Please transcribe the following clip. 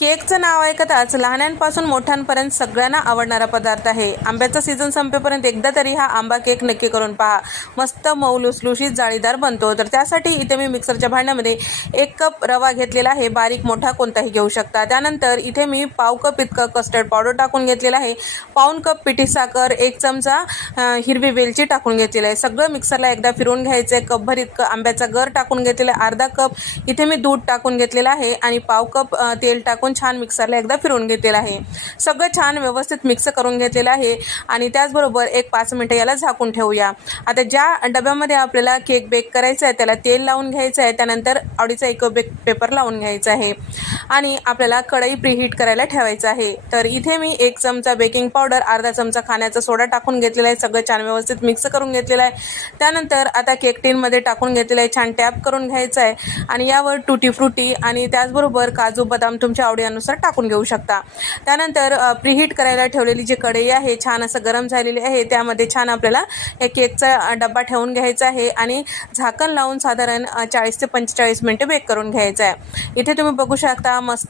केकचं नाव ऐकताच लहानांपासून मोठ्यांपर्यंत सगळ्यांना आवडणारा पदार्थ आहे। आंब्याचा सीझन संपेपर्यंत एकदा तरी हा आंबा केक नक्की करून पहा। मस्त मऊ लुसलुशीत जाळीदार बनतो। तर त्यासाठी इथे मी मिक्सरच्या भांड्यामध्ये 1 कप रवा घेतलेला आहे, बारीक मोठा कोणताही घेऊ शकता। त्यानंतर इथे मी पाव कप इतकं कस्टर्ड पावडर टाकून घेतलेलं आहे, पाऊण कप पिठी साखर, 1 चमचा हिरवी वेलची टाकून घेतलेली आहे। सगळं मिक्सरला एकदा फिरवून घ्यायचं आहे। कपभर इतकं आंब्याचा गर टाकून घेतलेला आहे, अर्धा कप इथे मी दूध टाकून घेतलेलं आहे आणि पाव कप तेल टाकून छान मिक्सरला एकदा फिरवून घेतलेलं आहे। सगळं छान व्यवस्थित मिक्स करून घेतलेलं आहे आणि त्याचबरोबर 5 मिनिटं याला झाकून ठेवूया। आता ज्या डब्यामध्ये आपल्याला केक बेक करायचा आहे त्याला तेल लावून घ्यायचं आहे, त्यानंतर आवडीचा इको बेक पेपर लावून घ्यायचा आहे आणि आपल्याला कढई प्रीहीट करायला ठेवायचं आहे। तर इथे मी 1 चमचा बेकिंग पावडर, अर्धा चमचा खाण्याचा सोडा टाकून घेतलेला आहे, सगळं छान व्यवस्थित मिक्स करून घेतलेलं आहे। त्यानंतर आता केक टिनमध्ये टाकून घेतलेलं आहे, छान टॅप करून घ्यायचं आहे आणि यावर टुटी फ्रुटी आणि त्याचबरोबर काजू बदाम तुमच्या आवडीनुसार टाकून घेऊ शकता। त्यानंतर प्रीहीट करायला ठेवलेली जी कढई आहे छान असं गरम झालेली आहे, त्यामध्ये छान आपल्याला केकचा डब्बा ठेवून घ्यायचा आहे आणि झाकण लावून साधारण 40 ते 45 मिनिटं बेक करून घ्यायचं आहे। इथे तुम्ही बघू शकता मस्त